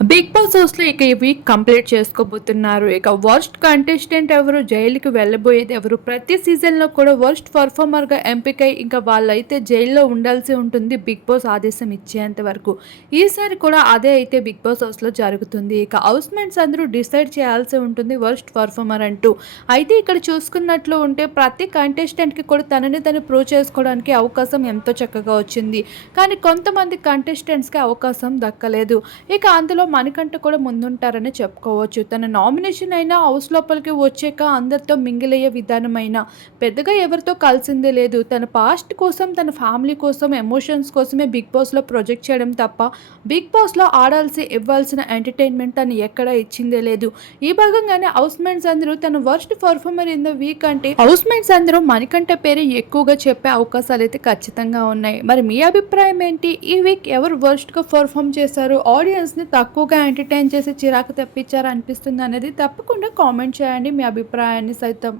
Big boss హౌస్‌లో ఇక ఈ వీక్ కంప్లీట్ చేసుకోబోతున్నారు. ఇక వర్స్ట్ కంటెస్టెంట్ ఎవరు? జైలుకి వెళ్ళబోయేది ఎవరు? ప్రతి సీజన్‌లో కూడా వర్స్ట్ పెర్ఫార్మర్‌గా ఎంపికై ఇంకా వాళ్ళైతే జైల్‌లో ఉండాల్సి ఉంటుంది బిగ్ బాస్ ఆదేశం ఇచ్చేంత వరకు. ఈసారి కూడా అదే అయితే బిగ్ బాస్ హౌస్‌లో జరుగుతుంది. ఇక హౌస్‌మేట్స్ అందరూ డిసైడ్ చేయాల్సి ఉంటుంది వర్స్ట్ పెర్ఫార్మర్ అంటూ. అయితే ఇక్కడ చూసుకున్నట్లు ఉంటే ప్రతి కంటెస్టెంట్‌కి కూడా తనని తను ప్రూవ్ చేసుకోవడానికి అవకాశం ఎంతో చక్కగా వచ్చింది. కానీ కొంతమంది కంటెస్టెంట్స్‌కి అవకాశం దక్కలేదు. ఇక అందులో మణికంఠ కూడా ముందుంటారని చెప్పుకోవచ్చు. తన నామినేషన్ అయినా హౌస్ లోపలికి వచ్చాక అందరితో మింగిల్ అయ్యే విధానమైనా పెద్దగా ఎవరితో కలిసిందే లేదు. తన పాస్ట్ కోసం, తన ఫ్యామిలీ కోసం, ఎమోషన్స్ కోసమే బిగ్ బాస్‌లో ప్రొజెక్ట్ చేయడం తప్ప బిగ్ బాస్‌లో ఇవ్వాల్సిన ఎంటర్‌టైన్‌మెంట్ తను ఎక్కడా ఇచ్చిందే లేదు. ఈ భాగంగానే హౌస్‌మేట్స్ అందరూ తన worst performer in the week అంటే హౌస్‌మేట్స్ అందరూ మణికంఠ పేరే ఎక్కువగా చెప్పే అవకాశాలైతే ఖచ్చితంగా ఉన్నాయి. మరి మీ అభిప్రాయం ఏంటి? ఈ వీక్ ఎవరు వర్స్ట్‌గా పెర్ఫార్మ్ చేశారు? ఆడియన్స్‌ని తక్కువగా ఎంటర్‌టైన్ చేసి చిరాకు తెప్పించారా అనిపిస్తుంది అనేది తప్పకుండా కామెంట్ చేయండి మీ అభిప్రాయాన్ని సైతం.